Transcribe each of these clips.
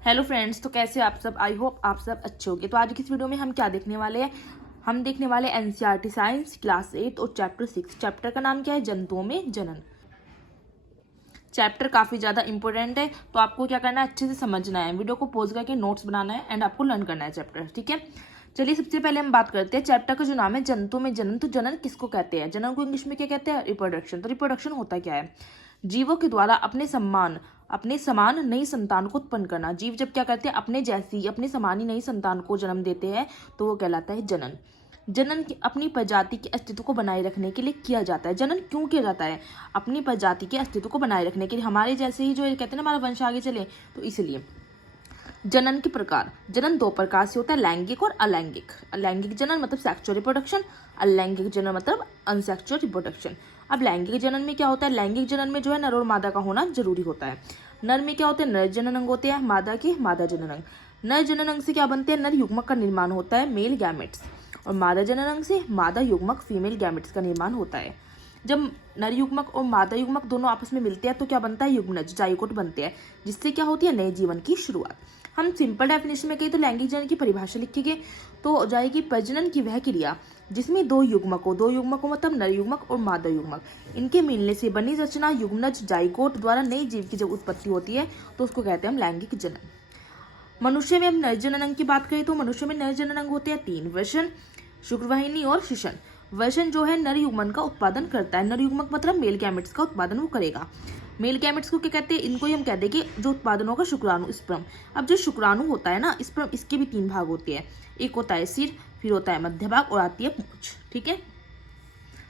Hello friends, तो कैसे आप सब। आई होप आप सब अच्छे होंगे। तो आज की इस वीडियो में हम क्या देखने वाले हैं, हम देखने वाले एनसीईआरटी साइंस क्लास 8 और चैप्टर 6। चैप्टर का नाम क्या है, जंतुओं में जनन। चैप्टर काफ़ी ज़्यादा इंपॉर्टेंट है, तो आपको क्या करना है, अच्छे से समझना है, वीडियो को पॉज करके नोट्स बनाना है एंड आपको लर्न करना है चैप्टर। ठीक है, चलिए सबसे पहले हम बात करते हैं चैप्टर का जो नाम है जंतुओं में जनन। तो जनन किसको कहते हैं, जनन को इंग्लिश में क्या कहते हैं, रिप्रोडक्शन। तो रिप्रोडक्शन होता क्या है, जीवों के द्वारा अपने समान नई संतान को उत्पन्न करना। जीव जब क्या करते हैं, अपने जैसी अपने समान ही नई संतान को जन्म देते हैं, तो वो कहलाता है जनन। जनन अपनी प्रजाति के अस्तित्व को बनाए रखने के लिए किया जाता है। जनन क्यों किया जाता है, अपनी प्रजाति के अस्तित्व को बनाए रखने के लिए, हमारे जैसे ही जो कहते हैं ना, हमारा वंश आगे चले, तो इसलिए। जनन के प्रकार, जनन दो प्रकार से होता है, लैंगिक और अलैंगिक। लैंगिक जनन मतलब सेक्सुअल रिप्रोडक्शन, अलैंगिक जनन मतलब अनसेक्सुअल रिप्रोडक्शन। अब लैंगिक जनन में क्या होता है, लैंगिक जनन में जो है नर और मादा का होना जरूरी होता है। नर में क्या होते हैं, नर जनन अंग होते हैं, मादा के मादा जनन अंग। नर जनन अंग से क्या बनते हैं, नर युग्मक का निर्माण होता है, मेल गैमेट्स, और मादा जनन अंग से मादा युग्मक फीमेल गैमेट्स का निर्माण होता है। जब नर युग्मक और मादा युग्मक दोनों आपस में मिलते हैं तो क्या बनता है, युग्मनज, जाइगोट बनते हैं, जिससे क्या होती है, नए जीवन की शुरुआत। हम सिंपल डेफिनेशन में कहें तो लैंगिक जनन की परिभाषा लिखेंगे तो हो जाएगी, प्रजनन की वह क्रिया जिसमें दो युग्मकों मतलब नर युग्मक और मादा युग्मक, इनके मिलने से बनी रचना युग्मनज जाइगोट द्वारा नई जीव की जब उत्पत्ति होती है तो उसको कहते हैं हम लैंगिक जनन। मनुष्य में हम नर जनन अंग की बात करें तो मनुष्य में नर जनन अंग होते हैं 3, वृषण, शुक्रवाहिनी और शिशन। वृषण जो है नर युग्मन का उत्पादन करता है, नर युग्मक मतलब मेल गैमेट्स का उत्पादन वो करेगा। मेल गैमेट्स को क्या कहते हैं, इनको ही हम कह देंगे जो उत्पादन होगा शुक्राणु, स्पर्म। अब जो शुक्राणु होता है ना, स्पर्म, इसके भी 3 भाग होते हैं, एक होता है सिर, फिर होता है मध्य भाग और आती है पूंछ। ठीक है,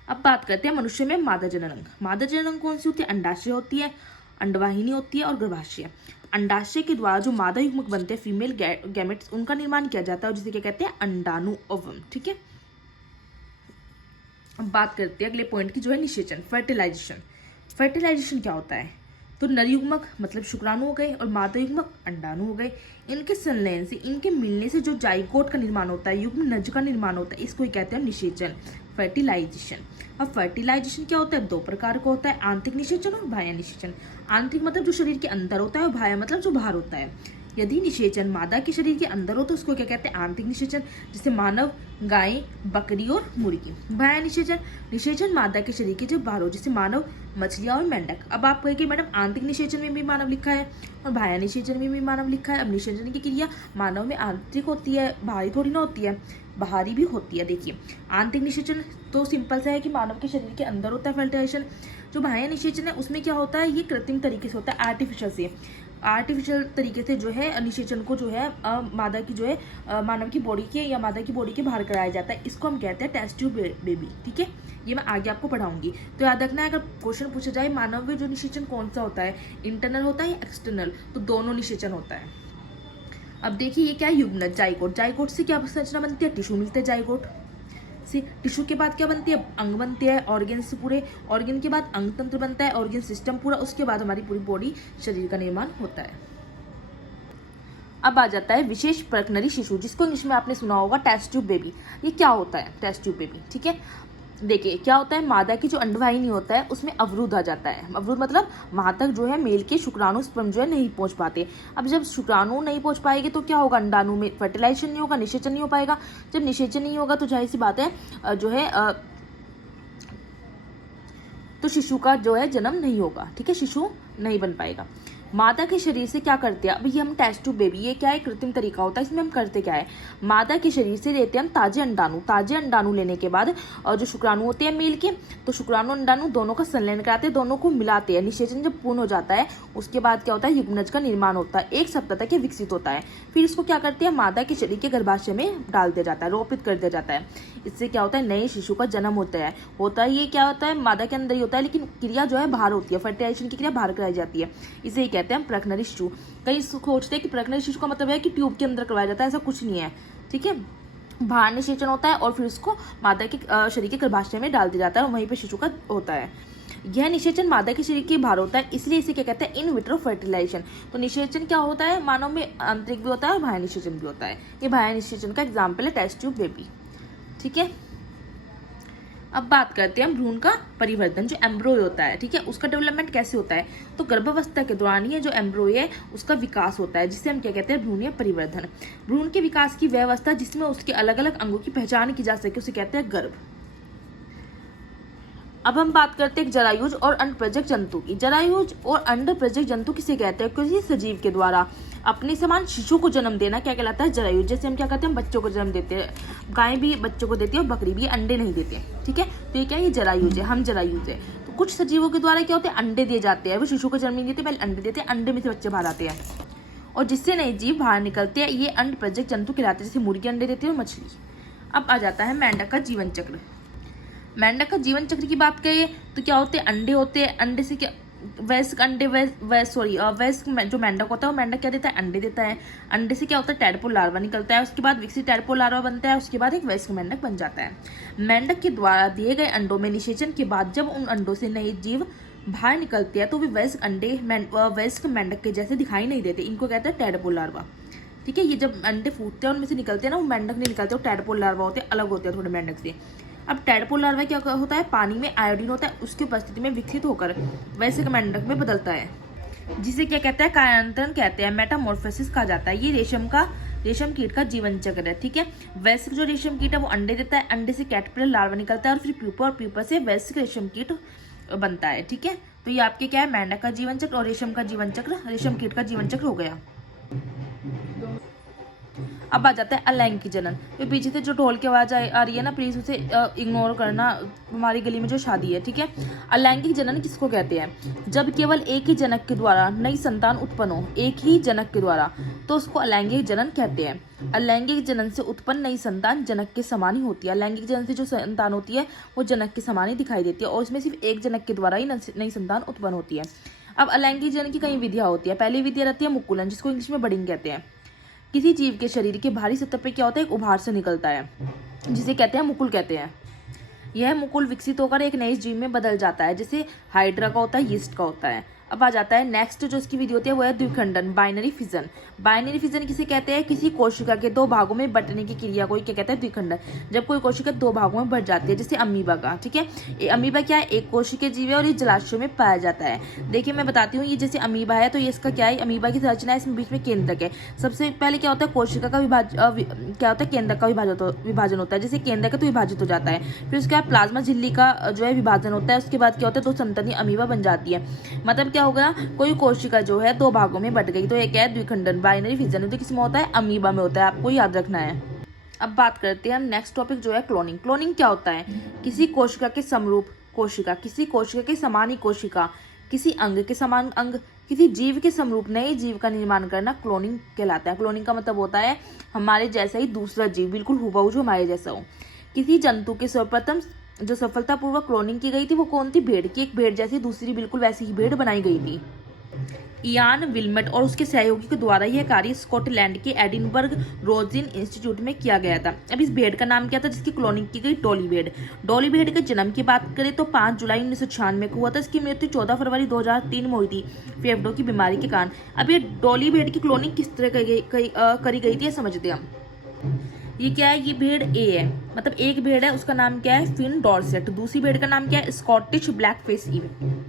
अब बात करते हैं मनुष्य में मादा जनन अंग। मादा जनन अंग कौन सी होती है, अंडाशय होती है, अंडवाहिनी होती है और गर्भाशय। अंडाशय के द्वारा जो मादा युग्मक बनते हैं, फीमेल गैमेट्स, उनका निर्माण किया जाता है, जिसे क्या कहते हैं, अंडाणु ओवम। ठीक है, अब बात करते हैं अगले पॉइंट की, जो है निषेचन, फर्टिलाइजेशन। फर्टिलाइजेशन क्या होता है, तो नर युग्मक मतलब शुक्राणु हो गए और मादा युग्मक अंडाणु हो गए, इनके संलयन से, इनके मिलने से जो जाइगोट का निर्माण होता है, युग्मनज का निर्माण होता है, इसको ही कहते हैं निषेचन, फर्टिलाइजेशन। अब फर्टिलाइजेशन क्या होता है, 2 प्रकार का होता है, आंतरिक निषेचन और बाह्य निषेचन। आंतरिक मतलब जो शरीर के अंदर होता है और बाह्य मतलब जो बाहर होता है। यदि निषेचन मादा के शरीर के अंदर हो तो उसको क्या कहते हैं, आंतरिक निषेचन, जैसे मानव, गाय, बकरी और मुर्गी। बाह्य निषेचन, निषेचन मादा के शरीर के जब बाहर हो, जैसे मानव, मछलियां और मेंढक। अब आप कहेंगे मैडम आंतरिक निषेचन में भी मानव लिखा है और बाह्य निषेचन में भी मानव लिखा है। अब निषेचन की क्रिया मानव में आंतरिक होती है, बाहरी थोड़ी ना होती है, बाहरी भी होती है। देखिए, आंतरिक निषेचन तो सिंपल सा है कि मानव के शरीर के अंदर होता है फर्टिलाइजेशन। जो बाह्य निषेचन है उसमें क्या होता है, ये कृत्रिम तरीके से होता है, आर्टिफिशियल तरीके से जो है निषेचन को जो है मादा की जो है मानव की बॉडी के या मादा की बॉडी के बाहर कराया जाता है, इसको हम कहते हैं टेस्ट ट्यूब बेबी। ठीक है, ये मैं आगे आपको पढ़ाऊंगी, तो याद रखना है, अगर क्वेश्चन पूछा जाए मानव में जो निषेचन कौन सा होता है, इंटरनल होता है या एक्सटर्नल, तो दोनों निषेचन होता है। अब देखिए ये क्या है, युग्मनज, जाइगोट। जाइगोट से क्या संरचना बनती है, टिश्यू मिलते हैं जाइगोट से। टिश्यू के बाद क्या बनती है, अंग बनते हैं, ऑर्गन से, पूरे ऑर्गन के बाद अंग तंत्र बनता है, ऑर्गन सिस्टम पूरा, उसके बाद हमारी पूरी बॉडी, शरीर का निर्माण होता है। अब आ जाता है विशेष प्रकनरी शिशु, जिसको इंग्लिश में आपने सुना होगा टेस्ट ट्यूब बेबी। ये क्या होता है टेस्ट ट्यूब बेबी, ठीक है। देखिए क्या होता है, मादा की जो अंडवाहिनी होता है उसमें अवरुद्ध आ जाता है। अवरुद्ध मतलब वहां तक जो है मेल के शुक्राणु स्पर्म जो है नहीं पहुंच पाते। अब जब शुक्राणु नहीं पहुंच पाएंगे तो क्या होगा, अंडाणु में फर्टिलाइजेशन नहीं होगा, निषेचन नहीं हो पाएगा। जब निषेचन नहीं होगा तो जाहिर सी बात है जो है तो शिशु का जो है जन्म नहीं होगा। ठीक है, शिशु नहीं बन पाएगा। मादा के शरीर से क्या करते हैं, अब ये हम टेस्ट ट्यूब बेबी, ये क्या है, कृत्रिम तरीका होता है। इसमें हम करते क्या है, मादा के शरीर से लेते हैं हम ताजे अंडाणु लेने के बाद जो शुक्राणु होते हैं मेल के, तो शुक्राणु अंडाणु दोनों का संलयन कराते हैं, दोनों को मिलाते हैं। निषेचन जब पूर्ण हो जाता है उसके बाद क्या होता है, युग्मनज का निर्माण होता है, 1 सप्ताह तक ये विकसित होता है। फिर इसको क्या करते हैं, मादा के शरीर के गर्भाशय में डाल दिया जाता है, रोपित कर दिया जाता है। इससे क्या होता है, नए शिशु का जन्म होता है। ये क्या होता है, मादा के अंदर ही होता है, लेकिन क्रिया जो है बाहर होती है, फर्टिलाइजेशन की क्रिया बाहर कराई जाती है। इसे कहते हैं प्रकनरी शिशु। कई सोचते हैं कि प्रकनरी शिशु का मतलब है कि ट्यूब के अंदर करवाया जाता है, ऐसा कुछ नहीं है। ठीक है, बाहर निषेचन होता है और फिर उसको मादा के शरीर के गर्भाशय में डाल दिया जाता है और वहीं पे शिशु का होता है। यह निषेचन मादा के शरीर के बाहर होता है, इसलिए इसे क्या कहते हैं, इन विट्रो फर्टिलाइजेशन। तो निषेचन क्या होता है, मानव में आंतरिक भी होता है और बाह्य निषेचन भी होता है। ये बाह्य निषेचन का एग्जाम्पल है टेस्ट ट्यूब बेबी। ठीक है, अब बात करते हैं भ्रूण का परिवर्तन, जो एम्ब्रॉय होता है, ठीक है, उसका डेवलपमेंट कैसे होता है। तो गर्भावस्था के दौरान ही जो एम्ब्रॉय है उसका विकास होता है, जिसे हम क्या कहते हैं, भ्रूणीय परिवर्धन। भ्रूण के विकास की वह अवस्था जिसमें उसके अलग अलग अंगों की पहचान की जा सके उसे कहते हैं गर्भ। अब हम बात करते हैं जरायुज और अंडप्रजक जंतु की। जरायुज और अंडप्रजक जंतु किसे कहते हैं, किसी सजीव के द्वारा अपने समान शिशु को जन्म देना क्या कहलाता है, जरायुज। जैसे हम क्या कहते हैं, बच्चों को जन्म देते हैं, गाय भी बच्चों को देती है और बकरी भी, अंडे नहीं देते, ठीक है। तो ये क्या है, ये जरायुज है, हम जरायुज है। तो कुछ सजीवों के द्वारा क्या होते हैं, अंडे दिए जाते हैं, वो शिशु को जन्म नहीं देते, पहले अंडे देते हैं, अंडे में से बच्चे बाहर आते हैं और जिससे नए जीव बाहर निकलते हैं, ये अंडप्रजक जंतु कहलाते हैं, जैसे मुर्गी अंडे देती है और मछली। अब आ जाता है मेंढक का जीवन चक्र। मेंढक का जीवन चक्र की बात करें तो क्या होते हैं, अंडे होते हैं, अंडे से क्या वयस्क अंडे वयस्क जो मेंढक होता है वो मेंढक क्या देता है, अंडे देता है। अंडे से क्या होता है, टैडपोल लार्वा निकलता है, उसके बाद विकसित टैडपोल लार्वा बनता है, उसके बाद एक वयस्क मेंढक बन जाता है। मेंढक के द्वारा दिए गए अंडों में निषेचन के बाद जब उन अंडों से नए जीव बाहर निकलते हैं तो वे वयस्क अंडे वयस्क मेंढक के जैसे दिखाई नहीं देते, इनको कहते हैं टैडपोल लार्वा, ठीक है। ये जब अंडे फूटते हैं उनमें से निकलते हैं ना, वो मेंढक नहीं निकलते, वो टैडपोल लार्वा होते हैं, अलग होते हैं थोड़े मेंढक से। अब टैडपोल लार्वा क्या होता है, पानी में आयोडीन होता है, उसकी उपस्थिति में विकसित होकर वैसे मेंढक में बदलता है, जिसे क्या कहते हैं, कायांतरण कहते हैं, मेटामॉर्फोसिस कहा जाता है। ये रेशम कीट का जीवन चक्र है, ठीक है। वैश्विक जो रेशम कीट है वो अंडे देता है, अंडे से कैटरपिलर लार्वा निकलता है और फिर प्यूपा और प्यूपा से वैश्विक रेशम कीट बनता है, ठीक है। तो ये आपके क्या है, मेंढक का जीवन चक्र और रेशम कीट का जीवन चक्र हो गया। अब आ जाता है अलैंगिक जनन। तो पीछे से जो ढोल की आवाज आ रही है ना, प्लीज उसे इग्नोर करना, हमारी गली में जो शादी है, ठीक है। अलैंगिक जनन किसको कहते हैं, जब केवल एक ही जनक के द्वारा नई संतान उत्पन्न हो, एक ही जनक के द्वारा, तो उसको अलैंगिक जनन कहते हैं। अलैंगिक जनन से उत्पन्न नई संतान जनक के समान ही होती है। अलैंगिक जनन से जो संतान होती है वो जनक के समान ही दिखाई देती है और उसमें सिर्फ एक जनक के द्वारा ही नई संतान उत्पन्न होती है। अब अलैंगिक जनन की कई विधियां होती है। पहली विधि रहती है मुकुलन, जिसको इंग्लिश में बडिंग कहते हैं। किसी जीव के शरीर के बाहरी सतह पे क्या होता है, एक उभार से निकलता है, जिसे कहते हैं मुकुल कहते हैं। यह मुकुल विकसित होकर एक नए जीव में बदल जाता है, जैसे हाइड्रा का होता है, यीस्ट का होता है। अब आ जाता है नेक्स्ट जो इसकी विधि होती है वो है द्विखंडन, बाइनरी फिजन। बाइनरी फिजन किसे कहते हैं, किसी कोशिका के दो भागों में बंटने की क्रिया को क्या कहते हैं, द्विखंडन। जब कोई कोशिका दो भागों में बंट जाती है, जैसे अमीबा का, ठीक है। ये अमीबा क्या है, एक कोशिकीय जीव है और ये जलाशयों में पाया जाता है। देखिए मैं बताती हूँ, ये जैसे अमीबा है तो ये इसका क्या है, अमीबा की संरचना है, इसमें बीच में केंद्रक है। सबसे पहले क्या होता है, कोशिका का क्या होता है, केंद्रक का विभाजन होता है, जैसे केंद्रक है तो विभाजित हो जाता है। फिर उसके बाद प्लाज्मा झिल्ली का जो है विभाजन होता है, उसके बाद क्या होता है, दो संतति अमीबा बन जाती है। मतलब क्या होगा, कोई कोशिका जो है दो भागों में बट गई, तो एक है द्विखंडन, बाइनरी फिजन। तो किसमें होता है, अमीबा में होता है, आपको याद रखना है। अब बात करते हैं हम नेक्स्ट टॉपिक जो है क्लोनिंग। क्लोनिंग क्या होता है, किसी कोशिका के समरूप कोशिका, किसी कोशिका के समान ही कोशिका, किसी अंग के समान अंग, किसी जीव के समरूप नए जीव का निर्माण करना क्लोनिंग कहलाता है। क्लोनिंग का मतलब होता है हमारे जैसा ही दूसरा जीव, बिल्कुल हुबहू जो हमारे जैसा हो। किसी जंतु के सर्वप्रथम जो सफलतापूर्वक क्लोनिंग की गई थी वो कौन थी, भेड़ की। एक भेड़ जैसी दूसरी बिल्कुल वैसी ही भेड़ बनाई गई थी। इयान विल्मट और उसके सहयोगी के द्वारा यह कार्य स्कॉटलैंड के एडिनबर्ग रोजिन इंस्टीट्यूट में किया गया था। अब इस भेड़ का नाम क्या था जिसकी क्लोनिंग की गई, डॉली भेड़। डॉली भेड़ के जन्म की बात करें तो 5 जुलाई 1996 को हुआ था। इसकी मृत्यु 14 फरवरी 2003 में हुई थी फेफड़ों की बीमारी के कारण। अब ये डॉली भेड़ की क्लोनिंग किस तरह करी गई थी समझते हैं हम। ये क्या है, ये भेड़ ए है, मतलब एक भेड़ है, उसका नाम क्या है, फिन डॉर्सेट। दूसरी भेड़ का नाम क्या है, स्कॉटिश ब्लैक फेस ईव।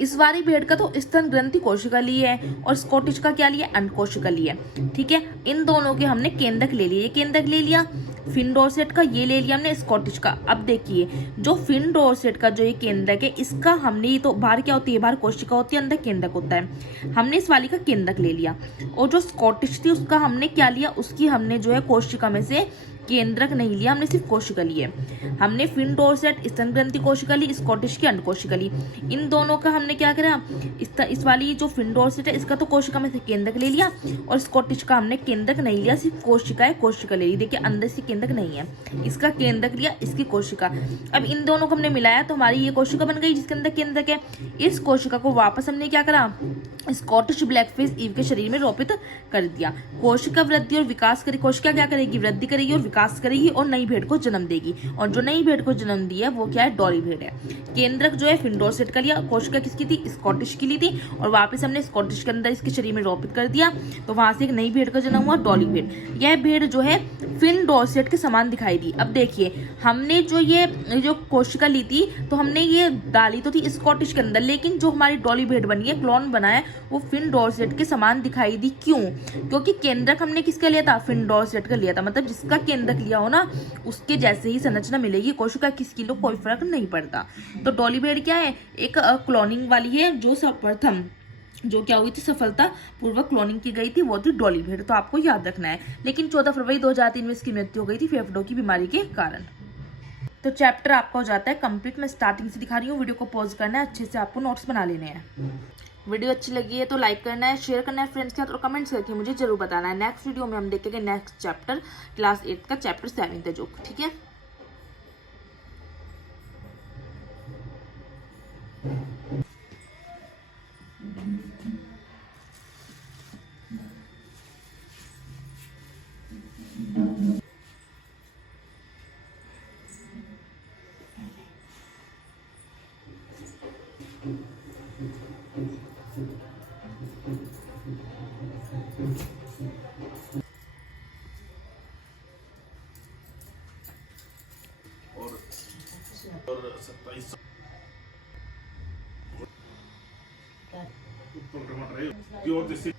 इस वाली भेड़ का तो स्तन ग्रंथि कोशिका ली है और स्कॉटिश का क्या लिया, अंड कोशिका ली है, ठीक है। इन दोनों के हमने केंद्रक ले लिए, ये केंद्रक ले लिया फिन डॉर्सेट का, ये ले लिया हमने स्कॉटिश का। अब देखिए जो फिन डॉर्सेट का जो ये केंद्रक है, इसका हमने, ये तो बाहर क्या होती है, बाहर कोशिका होती है, अंदर केंद्रक होता है। हमने इस वाली का केंद्रक ले लिया और जो स्कॉटिश थी उसका हमने क्या लिया, उसकी हमने जो है कोशिका में से केंद्रक नहीं लिया, हमने सिर्फ कोशिका ली है। हमने फिन डॉर्सेट स्तन ग्रंथि कोशिका ली, स्कॉटिश की अंड कोशिका ली। इन दोनों का हमने क्या करा, इस वाली जो फिन डॉर्सेट है इसका तो कोशिका में से केंद्रक ले लिया और स्कॉटिश का हमने केंद्रक नहीं लिया, सिर्फ कोशिका ले ली। देखिए अंदर से केंद्रक नहीं है, इसका केंद्रक लिया, इसकी कोशिका। अब इन दोनों को हमने मिलाया तो हमारी ये कोशिका बन गई जिसके अंदर केंद्रक है। इस कोशिका को वापस हमने क्या करा, स्कॉटिश ब्लैकफिश ईव के शरीर में रोपित कर दिया। कोशिका वृद्धि और विकास करेगी, कोशिका क्या करेगी, वृद्धि करेगी और विकास करेगी और नई भेड़ को जन्म देगी। और जो नई भेड़ को जन्म दी है वो क्या है, डॉली भेड़ है। केंद्रक जो है फिंडोरसेट का लिया, कोशिका किसकी थी, स्कॉटिश की ली थी, और वापस हमने स्कॉटिश के अंदर इसके शरीर में रोपित कर दिया, तो वहां से एक नई भेड़ का जन्म हुआ, डॉली भेड़। यह भेड़ जो है फिंडोरसेट के समान दिखाई दी। अब देखिए हमने जो कोशिका ली थी तो हमने ये डाली तो थी स्कॉटिश के अंदर, लेकिन जो हमारी डॉली भेड़ बनी है, क्लोन बना है, वो फिंडोरसेट के समान दिखाई दी। क्यों? क्योंकि केंद्रक हमने किसका लिया था, फिंडोरसेट का लिया था। मतलब जिसका केंद्रक लिया हो ना उसके जैसे ही संरचना मिलेगी, कोशिका किसकी लो कोई फर्क नहीं पड़ता। तो डॉली भेड़ क्या है, एक क्लोनिंग वाली है, जो सर्वप्रथम जो क्या हुई थी, सफलता पूर्वक क्लोनिंग की गई थी, वो थी डॉली भेड़। तो आपको याद रखना है। लेकिन 14 फरवरी 2003 में इसकी मृत्यु हो गई थी फेफड़ों की बीमारी के कारण। तो चैप्टर आपका हो जाता है कंप्लीट। मैं स्टार्टिंग से दिखा रही हूँ, वीडियो को पॉज करना है, अच्छे से आपको नोट्स बना लेने हैं। वीडियो अच्छी लगी है तो लाइक करना है, शेयर करना है फ्रेंड्स के साथ, और कमेंट्स करके मुझे जरूर बताना है। नेक्स्ट वीडियो में हम देखेंगे नेक्स्ट चैप्टर, क्लास 8 का चैप्टर 7 है जो, ठीक है। और 27 टमाटर है, प्योर देसी।